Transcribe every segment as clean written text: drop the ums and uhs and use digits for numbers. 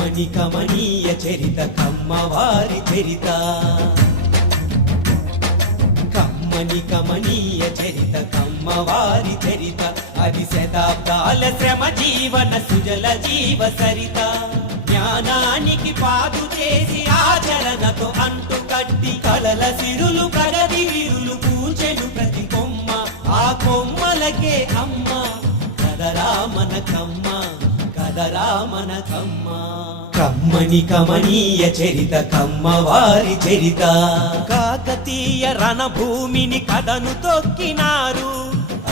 కమ్మని కమనీయ చరిత కమ్మవారి చరిత కమ్మని కమనీయ చరిత కమ్మవారి చరిత అది శతాబ్దాల శ్రమ జీవన సుజల జీవ సరిత జ్ఞానానికి పాదు చేసి ఆచరణతో అంటు కట్టి కలల సిరులు ప్రగతి విరులు పూచెను ప్రతి కొమ్మ ఆ కొమ్మలకే అమ్మ కదరా మన కమ్మ కదరా మన కమ్మ కమ్మని కమనీయ చరిత కమ్మవారి చరిత కాకతీయ రణభూమిని కథను తొక్కినారు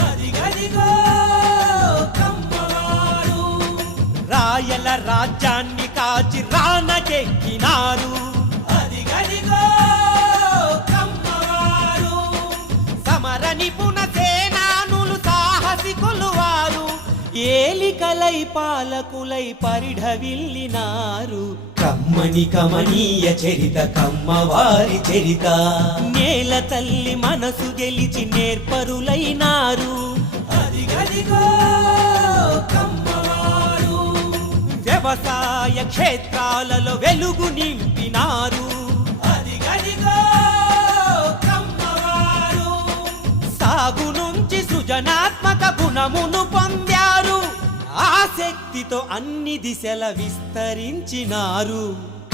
అదిగదిగో కమ్మవారు రాయల రాజ్యాన్ని కాచి రానకెక్కినారు అదిగదిగో కమ్మవారు సమర నిపుణ సేనానులు సాహసికులు వారు ఏలికలై పాలకులై పరిఢవిల్లినారు కమ్మని కమనీయ చరిత కమ్మవారి చరిత నేల తల్లి మనసు గెలిచి నేర్పరులైనారు అదిగదిగో కమ్మవారు వ్యవసాయ క్షేత్రాలలో వెలుగు నింపినారు అదిగదిగో కమ్మవారు సాగు నుంచి సృజనాత్మక గుణమును పొందారు ఆ శక్తితో అన్ని దిశల విస్తరించినారు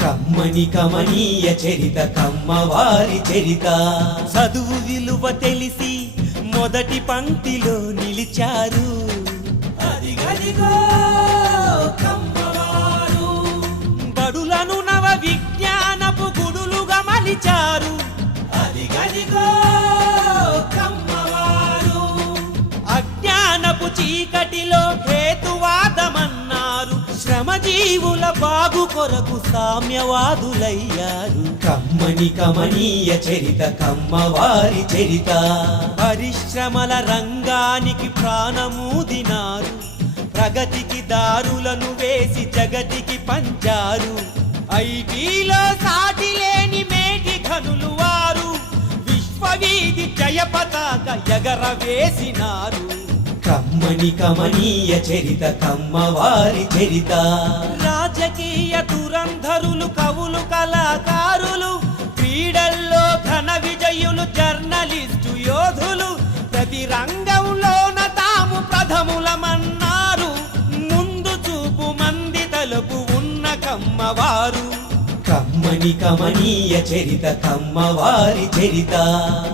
కమ్మని కమనీయ చరిత కమ్మవారి చరిత చదువు విలువ తెలిసి మొదటి పంక్తిలో నిలిచారు అదిగదిగో కమ్మవారు బడులను నవ విజ్ఞానపు గుడులుగా మలిచారు అదిగదిగో కమ్మవారు అజ్ఞానపు చీకటిలో హేతువాదమన్నారు శ్రమజీవుల బాగు కొరకు సామ్యవాదులయ్యారు కమ్మని కమనీయ చరిత కమ్మవారి చరిత పరిశ్రమల రంగానికి ప్రాణమూదినారు ప్రగతికి దారులను వేసి జగతికి పంచారు ఐటీలో సాటి లేని మేటి ఘనులు వారు విశ్వవీధి జయ పతాక ఎగరవేసినారు కమ్మని కమనీయ చరిత కమ్మవారి చరిత రాజకీయ దురంధరులు కవులు కళాకారులు క్రీడల్లో ఘన విజయులు జర్నలిస్టు యోధులు ప్రతి రంగంలోన తాము ప్రథములమన్నారు ముందు చూపు మంది తలుపు ఉన్న కమ్మవారు కమ్మని కమనీయ చరిత కమ్మవారి చరిత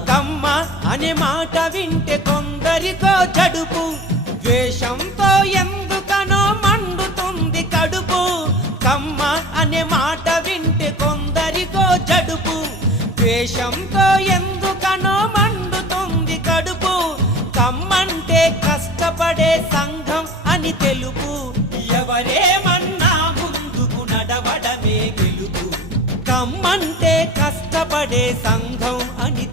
కమ్మ అనే మాట వింటే కొందరికో జడుపు ద్వేషంతో ఎందుకనో మండుతుంది కడుపు కమ్మ అనే మాట వింటే కొందరికో జడుపు ద్వేషంతో ఎందుకనో మండుతుంది కడుపు కమ్మంటే కష్టపడే సంఘం అని తెలుపు ఎవరేమన్నా ముందుకు నడవడమే గెలుపు కమ్మంటే కష్టపడే సంఘం అని